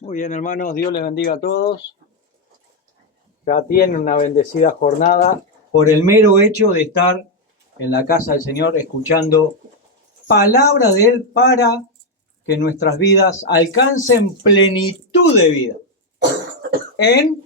Muy bien, hermanos, Dios les bendiga a todos. Ya tienen una bendecida jornada por el mero hecho de estar en la casa del Señor escuchando palabra de Él para que nuestras vidas alcancen plenitud de vida en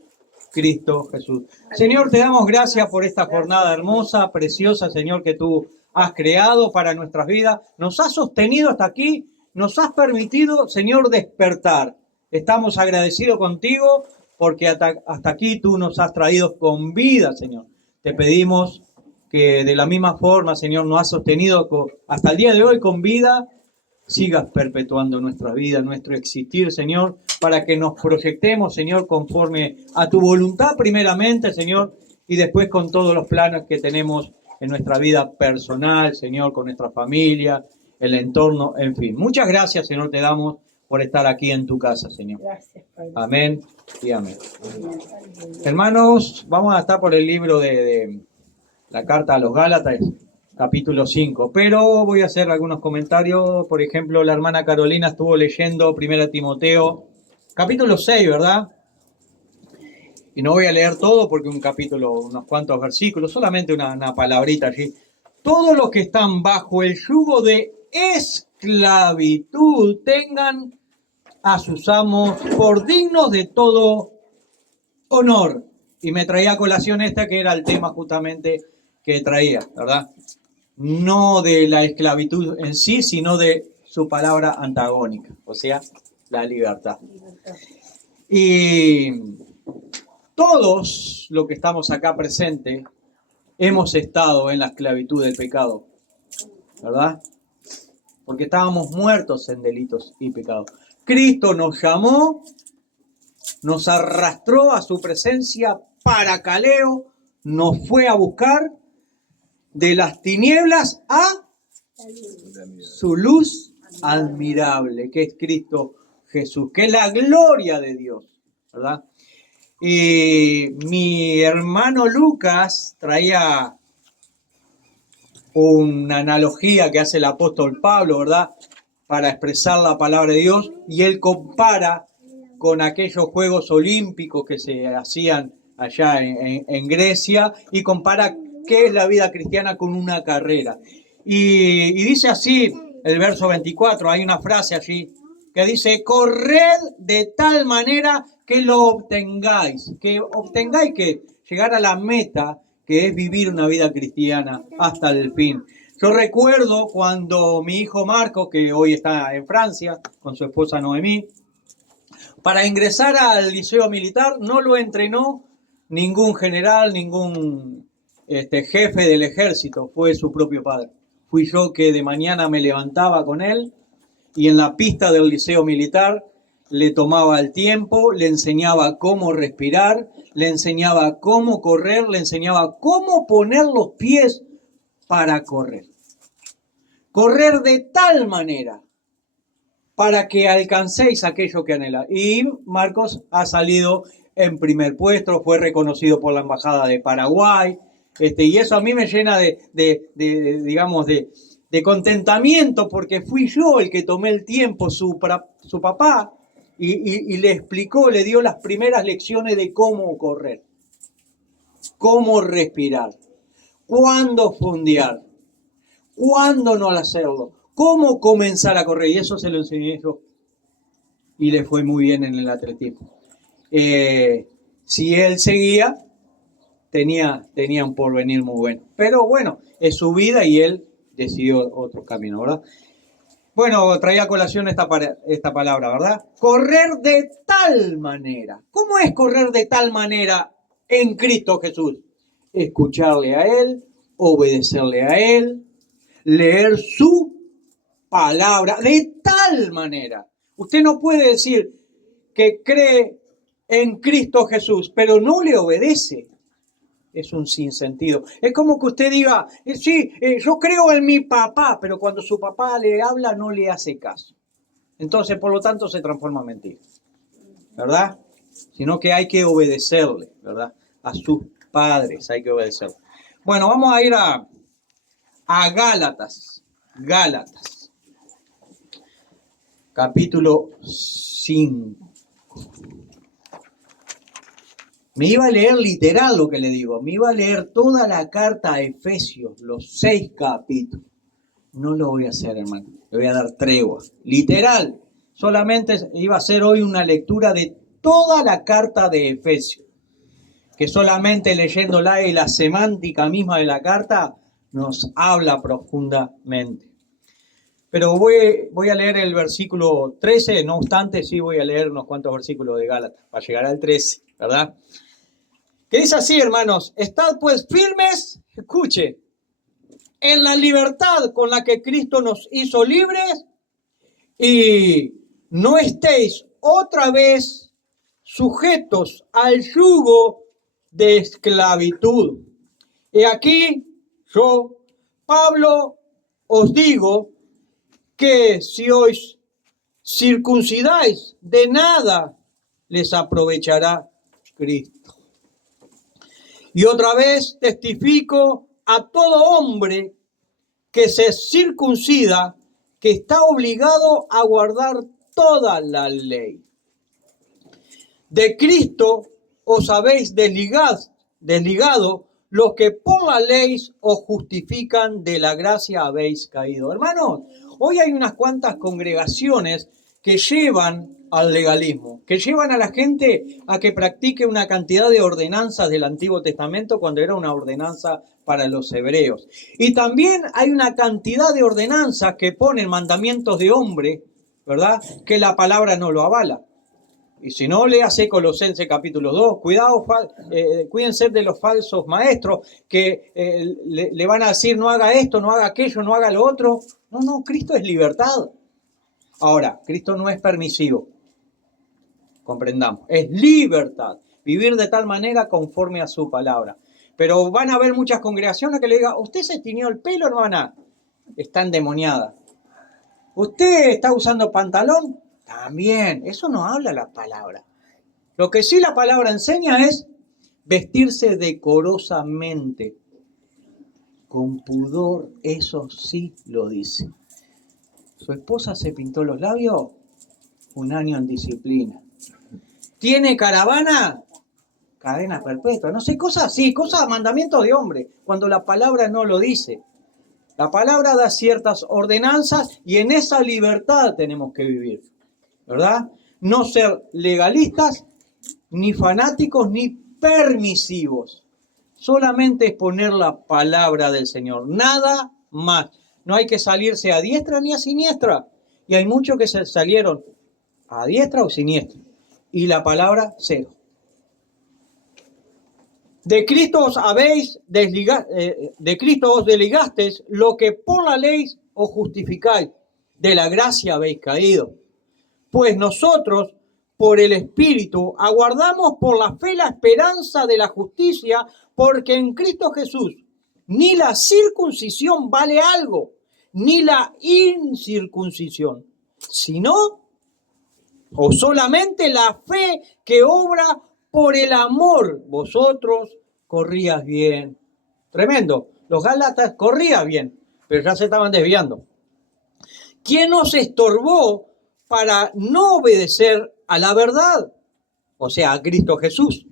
Cristo Jesús. Señor, te damos gracias por esta jornada hermosa, preciosa, Señor, que tú has creado para nuestras vidas. Nos has sostenido hasta aquí, nos has permitido, Señor, despertar. Estamos agradecidos contigo porque hasta aquí tú nos has traído con vida, Señor. Te pedimos que de la misma forma, Señor, nos has sostenido hasta el día de hoy con vida. Sigas perpetuando nuestra vida, nuestro existir, Señor, para que nos proyectemos, Señor, conforme a tu voluntad primeramente, Señor, y después con todos los planes que tenemos en nuestra vida personal, Señor, con nuestra familia, el entorno, en fin. Muchas gracias, Señor, te damos por estar aquí en tu casa, Señor. Gracias, Padre. Amén y amén. Hermanos, vamos a estar por el libro de la carta a los Gálatas, capítulo 5, pero voy a hacer algunos comentarios. Por ejemplo, la hermana Carolina estuvo leyendo 1 Timoteo, capítulo 6, ¿verdad? Y no voy a leer todo porque un capítulo, unos cuantos versículos, solamente una palabrita allí. Todos los que están bajo el yugo de esclavitud tengan a sus amos por dignos de todo honor. Y me traía a colación esta que era el tema justamente que traía, ¿verdad? No de la esclavitud en sí, sino de su palabra antagónica, o sea, la libertad. Y todos los que estamos acá presentes hemos estado en la esclavitud del pecado, ¿verdad? Porque estábamos muertos en delitos y pecados. Cristo nos llamó, nos arrastró a su presencia para caleo, nos fue a buscar de las tinieblas a su luz admirable, que es Cristo Jesús, que es la gloria de Dios, ¿verdad? Y mi hermano Lucas traía una analogía que hace el apóstol Pablo, ¿verdad?, para expresar la palabra de Dios, y él compara con aquellos Juegos Olímpicos que se hacían allá en Grecia, y compara qué es la vida cristiana con una carrera. Y dice así el verso 24, hay una frase allí que dice: corred de tal manera que lo obtengáis, que llegar a la meta, que es vivir una vida cristiana hasta el fin. Yo recuerdo cuando mi hijo Marco, que hoy está en Francia con su esposa Noemí, para ingresar al liceo militar no lo entrenó ningún general, ningún jefe del ejército, fue su propio padre. Fui yo que de mañana me levantaba con él y en la pista del liceo militar le tomaba el tiempo, le enseñaba cómo respirar, le enseñaba cómo correr, le enseñaba cómo poner los pies para correr. Correr de tal manera para que alcancéis aquello que anheláis. Y Marcos ha salido en primer puesto, fue reconocido por la Embajada de Paraguay, y eso a mí me llena de contentamiento, porque fui yo el que tomé el tiempo, su papá, y le explicó, le dio las primeras lecciones de cómo correr, cómo respirar, cuándo fondear, cuándo no hacerlo, cómo comenzar a correr, y eso se lo enseñé yo. Y le fue muy bien en el atletismo. Si él seguía, tenía un porvenir muy bueno. Pero bueno, es su vida y él decidió otro camino, ¿verdad? Bueno, traía a colación esta palabra, ¿verdad? Correr de tal manera. ¿Cómo es correr de tal manera en Cristo Jesús? Escucharle a Él, obedecerle a Él, leer su palabra de tal manera. Usted no puede decir que cree en Cristo Jesús, pero no le obedece. Es un sinsentido. Es como que usted diga, sí, yo creo en mi papá, pero cuando su papá le habla no le hace caso. Entonces, por lo tanto, se transforma en mentira, ¿verdad? Sino que hay que obedecerle, ¿verdad? A sus padres hay que obedecerle. Bueno, vamos a ir a Gálatas. Gálatas. Capítulo 5. Me iba a leer literal lo que le digo. Me iba a leer toda la carta a Efesios, los 6 capítulos. No lo voy a hacer, hermano. Le voy a dar tregua. Literal. Solamente iba a hacer hoy una lectura de toda la carta de Efesios. Que solamente leyéndola y la semántica misma de la carta nos habla profundamente. Pero voy a leer el versículo 13, no obstante, sí voy a leer unos cuantos versículos de Gálatas para llegar al 13, ¿verdad? Que dice así, hermanos: estad pues firmes, escuche, en la libertad con la que Cristo nos hizo libres, y no estéis otra vez sujetos al yugo de esclavitud. Y aquí yo, Pablo, os digo que si os circuncidáis, de nada les aprovechará Cristo. Y otra vez testifico a todo hombre que se circuncida, que está obligado a guardar toda la ley. De Cristo os habéis desligado, los que por la ley os justifican, de la gracia habéis caído. Hermanos, hoy hay unas cuantas congregaciones que llevan al legalismo, que llevan a la gente a que practique una cantidad de ordenanzas del Antiguo Testamento cuando era una ordenanza para los hebreos. Y también hay una cantidad de ordenanzas que ponen mandamientos de hombre, ¿verdad?, que la palabra no lo avala. Y si no, léase Colosenses capítulo 2. Cuidado, cuídense de los falsos maestros que le van a decir no haga esto, no haga aquello, no haga lo otro. No, Cristo es libertad. Ahora, Cristo no es permisivo. Comprendamos, es libertad. Vivir de tal manera conforme a su palabra. Pero van a haber muchas congregaciones que le digan, ¿usted se tiñó el pelo, hermana? Está endemoniada. ¿Usted está usando pantalón? También, eso no habla la palabra. Lo que sí la palabra enseña es vestirse decorosamente, con pudor, eso sí lo dice. Su esposa se pintó los labios, 1 año en disciplina. ¿Tiene caravana? Cadena perpetua. No sé, cosas así, cosas, mandamientos de hombre, cuando la palabra no lo dice. La palabra da ciertas ordenanzas y en esa libertad tenemos que vivir, ¿verdad? No ser legalistas, ni fanáticos, ni permisivos. Solamente exponer la palabra del Señor, nada más. No hay que salirse a diestra ni a siniestra. Y hay muchos que se salieron a diestra o siniestra. Y la palabra, cero. De Cristo os desligasteis, lo que por la ley os justificáis, de la gracia habéis caído. Pues nosotros, por el Espíritu, aguardamos por la fe la esperanza de la justicia, porque en Cristo Jesús ni la circuncisión vale algo, ni la incircuncisión, sino o solamente la fe que obra por el amor. Vosotros corrías bien. Tremendo. Los gálatas corrían bien, pero ya se estaban desviando. ¿Quién nos estorbó para no obedecer a la verdad? O sea, a Cristo Jesús.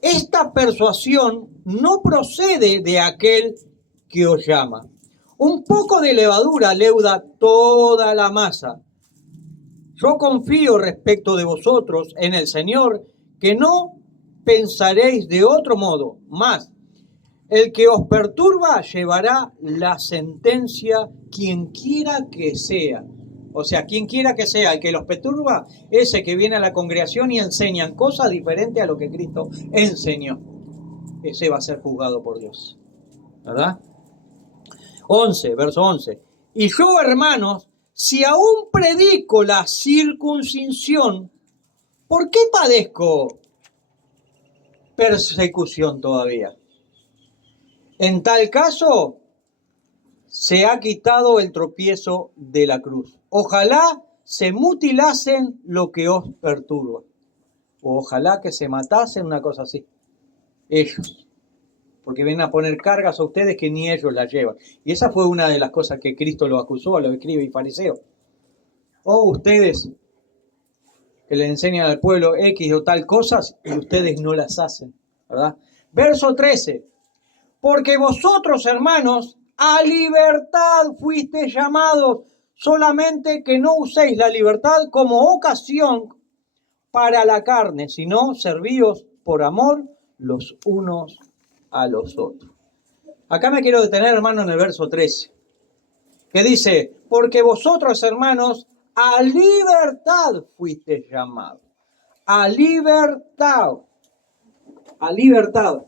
Esta persuasión no procede de aquel que os llama. Un poco de levadura leuda toda la masa. Yo confío respecto de vosotros en el Señor, que no pensaréis de otro modo. Más, el que os perturba llevará la sentencia, quien quiera que sea. O sea, quien quiera que sea, el que los perturba, ese que viene a la congregación y enseñan cosas diferentes a lo que Cristo enseñó. Ese va a ser juzgado por Dios. ¿Verdad? 11, verso 11. Y yo, hermanos, si aún predico la circuncisión, ¿por qué padezco persecución todavía? En tal caso, se ha quitado el tropiezo de la cruz. Ojalá se mutilasen lo que os perturba. O ojalá que se matasen, una cosa así. Ellos. Porque vienen a poner cargas a ustedes que ni ellos las llevan. Y esa fue una de las cosas que Cristo lo acusó a los escribas y fariseos. Oh, ustedes que le enseñan al pueblo X o tal cosas y ustedes no las hacen, ¿verdad? Verso 13. Porque vosotros, hermanos, a libertad fuisteis llamados, solamente que no uséis la libertad como ocasión para la carne, sino servíos por amor los unos a los otros. Acá me quiero detener, hermano, en el verso 13, que dice, porque vosotros, hermanos, a libertad fuisteis llamados. A libertad. A libertad.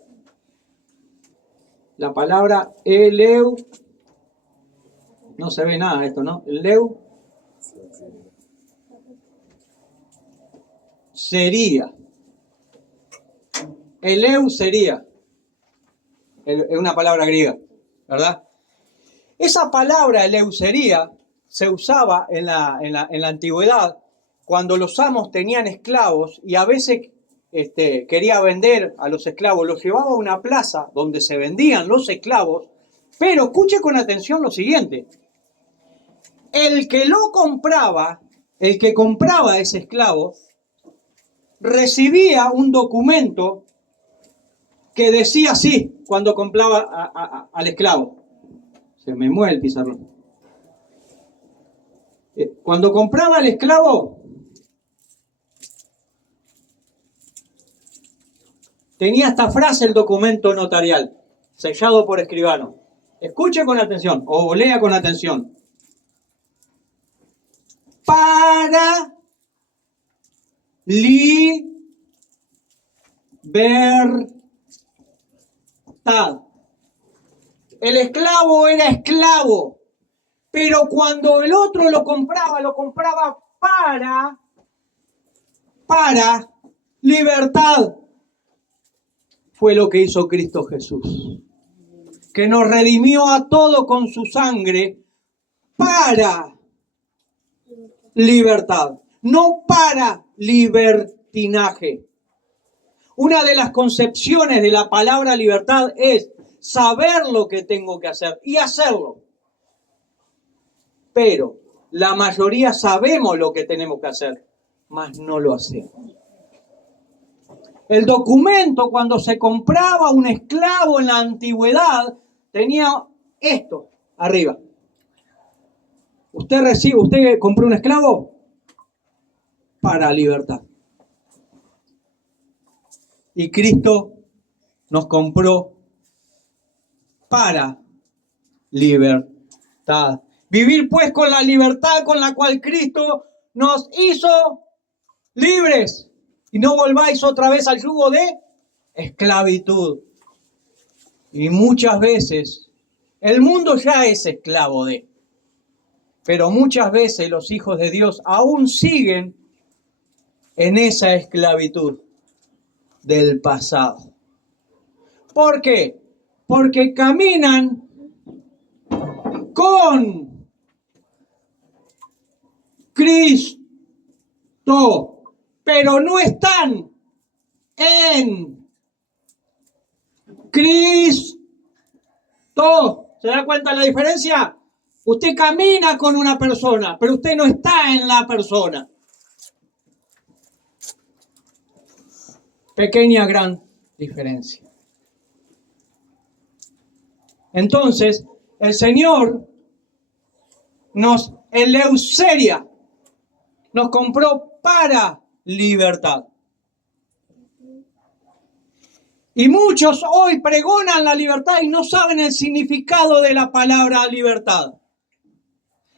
La palabra eleu, no se ve nada esto, ¿no? Eleu sería. Eleu sería. Es una palabra griega, ¿verdad? Esa palabra eleusería se usaba en la antigüedad cuando los amos tenían esclavos y a veces quería vender a los esclavos, los llevaba a una plaza donde se vendían los esclavos, pero escuche con atención lo siguiente. El que lo compraba, el que compraba ese esclavo, recibía un documento que decía así cuando compraba al esclavo. Se me mueve el pizarrón. Cuando compraba al esclavo, tenía esta frase el documento notarial, sellado por escribano. Escuche con atención, o lea con atención. Para libertad. El esclavo era esclavo, pero cuando el otro lo compraba para libertad. Fue lo que hizo Cristo Jesús, que nos redimió a todos con su sangre para libertad, no para libertinaje. Una de las concepciones de la palabra libertad es saber lo que tengo que hacer y hacerlo. Pero la mayoría sabemos lo que tenemos que hacer, mas no lo hacemos. El documento, cuando se compraba un esclavo en la antigüedad, tenía esto arriba. ¿Usted compró un esclavo? Para libertad. Y Cristo nos compró para libertad. Vivir pues con la libertad con la cual Cristo nos hizo libres. Y no volváis otra vez al yugo de esclavitud. Y muchas veces, el mundo ya es esclavo de. Pero muchas veces los hijos de Dios aún siguen en esa esclavitud del pasado. ¿Por qué? Porque caminan con Cristo, pero no están en Cristo. ¿Se da cuenta la diferencia? Usted camina con una persona, pero usted no está en la persona. Pequeña, gran diferencia. Entonces, el Señor eleuseria, nos compró para libertad. Y muchos hoy pregonan la libertad y no saben el significado de la palabra libertad.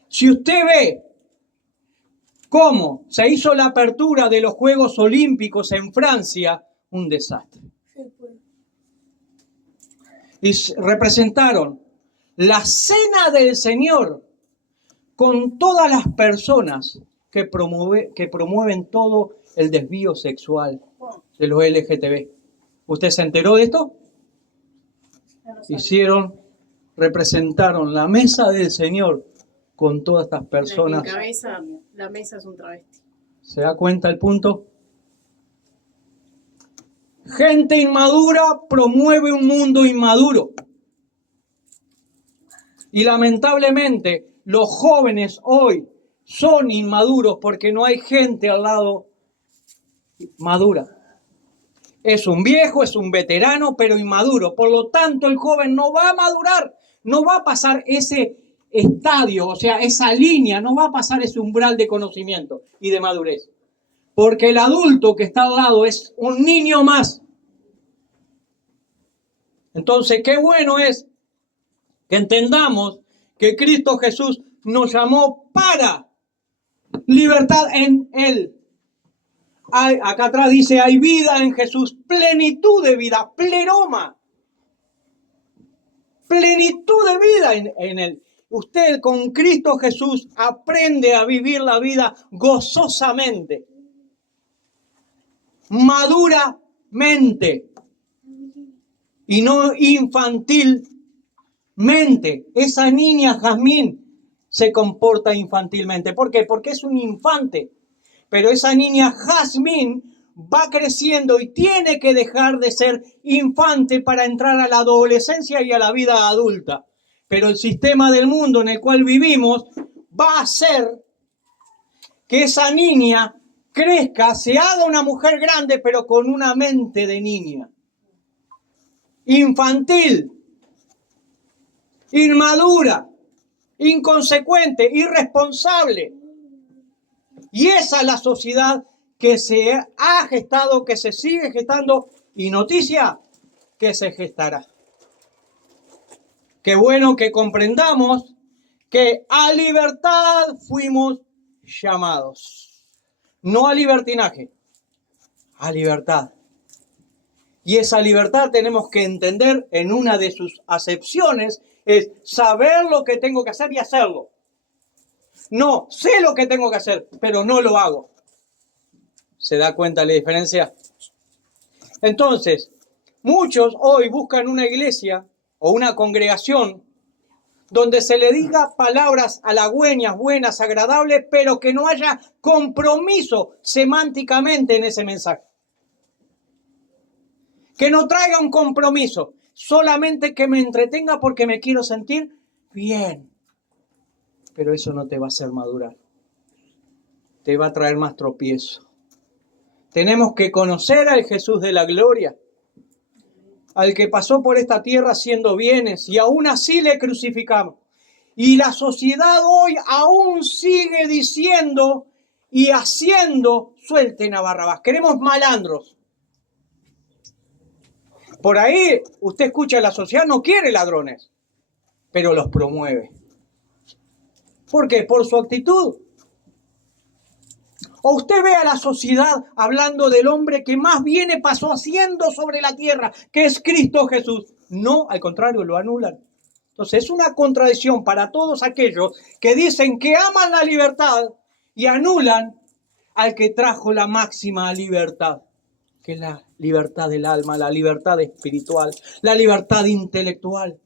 Si usted ve cómo se hizo la apertura de los Juegos Olímpicos en Francia, un desastre. Y representaron la cena del Señor con todas las personas que promueven todo el desvío sexual de los LGTB. ¿Usted se enteró de esto? Representaron la mesa del Señor con todas estas personas. La mesa es un travesti. ¿Se da cuenta el punto? Gente inmadura promueve un mundo inmaduro. Y lamentablemente los jóvenes hoy son inmaduros porque no hay gente al lado madura. Es un viejo, es un veterano, pero inmaduro. Por lo tanto, el joven no va a madurar, no va a pasar ese estadio, o sea, esa línea, no va a pasar ese umbral de conocimiento y de madurez. Porque el adulto que está al lado es un niño más. Entonces, qué bueno es que entendamos que Cristo Jesús nos llamó para libertad en Él. Acá atrás dice, hay vida en Jesús, plenitud de vida, pleroma. Plenitud de vida en Él. Usted con Cristo Jesús aprende a vivir la vida gozosamente, maduramente y no infantilmente. Esa niña Jazmín se comporta infantilmente. ¿Por qué? Porque es un infante. Pero esa niña Jazmín va creciendo y tiene que dejar de ser infante para entrar a la adolescencia y a la vida adulta. Pero el sistema del mundo en el cual vivimos va a hacer que esa niña crezca, se haga una mujer grande, pero con una mente de niña. Infantil, inmadura, inconsecuente, irresponsable. Y esa es la sociedad que se ha gestado, que se sigue gestando y noticia que se gestará. Qué bueno que comprendamos que a libertad fuimos llamados. No a libertinaje, a libertad. Y esa libertad tenemos que entender en una de sus acepciones, es saber lo que tengo que hacer y hacerlo. No, sé lo que tengo que hacer, pero no lo hago. ¿Se da cuenta la diferencia? Entonces, muchos hoy buscan una iglesia o una congregación donde se le diga palabras halagüeñas, buenas, agradables, pero que no haya compromiso semánticamente en ese mensaje. Que no traiga un compromiso, solamente que me entretenga porque me quiero sentir bien. Pero eso no te va a hacer madurar. Te va a traer más tropiezo. Tenemos que conocer al Jesús de la gloria, al que pasó por esta tierra haciendo bienes y aún así le crucificamos. Y la sociedad hoy aún sigue diciendo y haciendo, suelten a Barrabás. Queremos malandros. Por ahí usted escucha, la sociedad no quiere ladrones, pero los promueve. ¿Por qué? Por su actitud. O usted ve a la sociedad hablando del hombre que más viene pasó haciendo sobre la tierra, que es Cristo Jesús. No, al contrario, lo anulan. Entonces es una contradicción para todos aquellos que dicen que aman la libertad y anulan al que trajo la máxima libertad, que es la libertad del alma, la libertad espiritual, la libertad intelectual.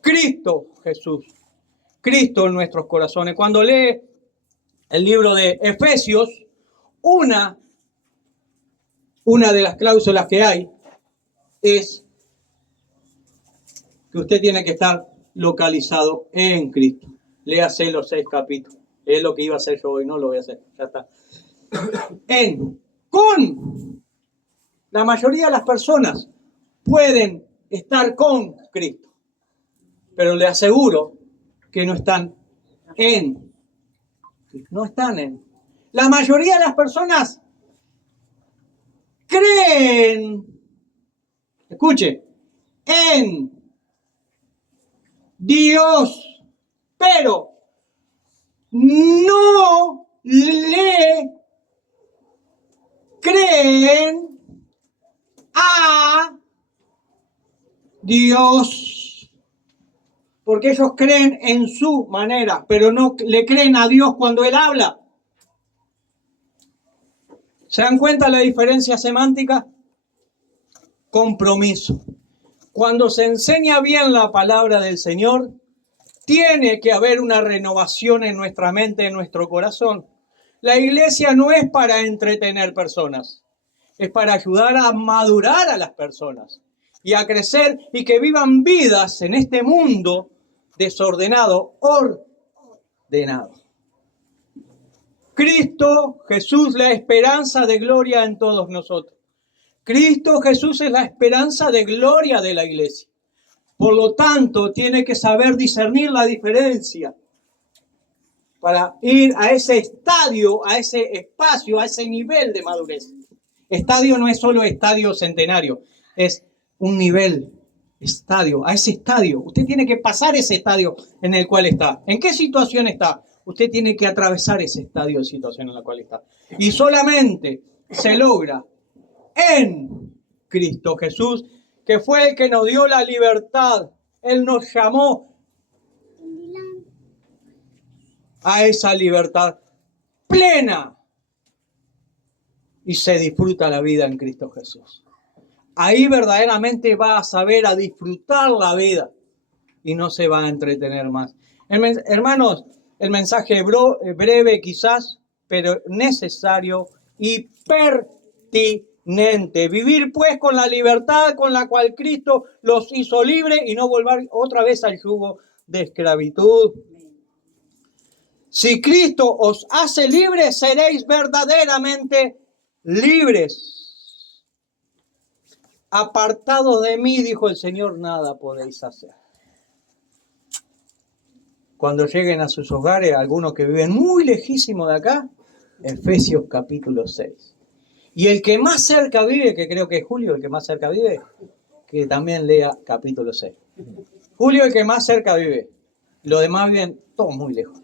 Cristo Jesús, Cristo en nuestros corazones. Cuando lee el libro de Efesios, una de las cláusulas que hay es que usted tiene que estar localizado en Cristo. Léase los 6 capítulos. Es lo que iba a hacer yo hoy, no lo voy a hacer. Ya está. Con la mayoría de las personas pueden estar con Cristo, pero le aseguro que no están en. No están en. La mayoría de las personas creen, escuche, en Dios, pero no le creen a Dios. Porque ellos creen en su manera, pero no le creen a Dios cuando Él habla. ¿Se dan cuenta la diferencia semántica? Compromiso. Cuando se enseña bien la palabra del Señor, tiene que haber una renovación en nuestra mente, en nuestro corazón. La iglesia no es para entretener personas, es para ayudar a madurar a las personas y a crecer y que vivan vidas en este mundo desordenado, ordenado. Cristo Jesús, la esperanza de gloria en todos nosotros. Cristo Jesús es la esperanza de gloria de la iglesia. Por lo tanto, tiene que saber discernir la diferencia para ir a ese estadio, a ese espacio, a ese nivel de madurez. Estadio no es solo estadio centenario, es un nivel, estadio, a ese estadio. Usted tiene que pasar ese estadio en el cual está. ¿En qué situación está? Usted tiene que atravesar ese estadio de situación en la cual está. Y solamente se logra en Cristo Jesús, que fue el que nos dio la libertad. Él nos llamó a esa libertad plena y se disfruta la vida en Cristo Jesús. Ahí verdaderamente va a saber a disfrutar la vida y no se va a entretener más. Hermanos, el mensaje breve quizás, pero necesario y pertinente. Vivir pues con la libertad con la cual Cristo los hizo libres y no volver otra vez al yugo de esclavitud. Si Cristo os hace libres, seréis verdaderamente libres. Apartados de mí, dijo el Señor, nada podéis hacer. Cuando lleguen a sus hogares, algunos que viven muy lejísimos de acá, Efesios capítulo 6. Y el que más cerca vive, que creo que es Julio, el que más cerca vive, que también lea capítulo 6. Julio, el que más cerca vive. Los demás viven todos muy lejos.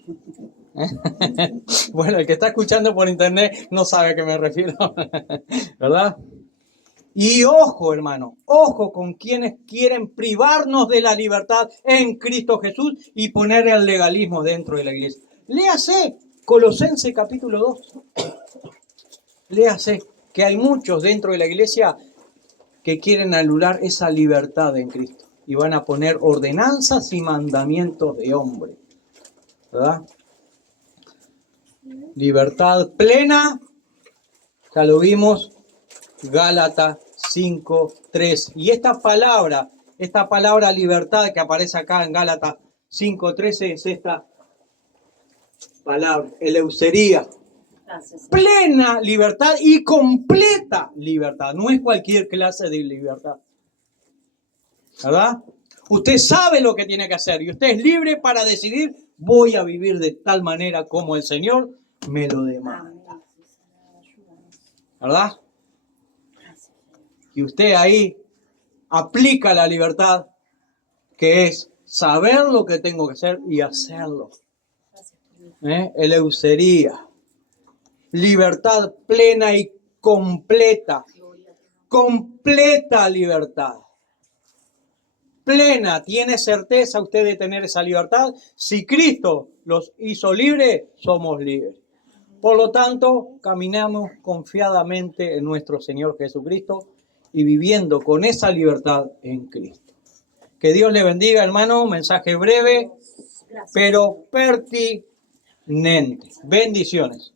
Bueno, el que está escuchando por internet no sabe a qué me refiero, ¿verdad? Y ojo, hermano, ojo con quienes quieren privarnos de la libertad en Cristo Jesús y poner el legalismo dentro de la iglesia. Léase Colosenses capítulo 2. Léase que hay muchos dentro de la iglesia que quieren anular esa libertad en Cristo y van a poner ordenanzas y mandamientos de hombre, ¿verdad? Libertad plena, ya lo vimos, Gálatas 5:3. Y esta palabra libertad que aparece acá en Gálatas 5:13 es esta palabra, eleusería. Plena libertad y completa libertad. No es cualquier clase de libertad, ¿verdad? Usted sabe lo que tiene que hacer y usted es libre para decidir, voy a vivir de tal manera como el Señor me lo demanda, ¿verdad? Y usted ahí aplica la libertad, que es saber lo que tengo que hacer y hacerlo. Eleusería. Libertad plena y completa. Completa libertad. Plena. ¿Tiene certeza usted de tener esa libertad? Si Cristo los hizo libres, somos libres. Por lo tanto, caminamos confiadamente en nuestro Señor Jesucristo y viviendo con esa libertad en Cristo. Que Dios le bendiga, hermano. Mensaje breve, pero pertinente. Bendiciones.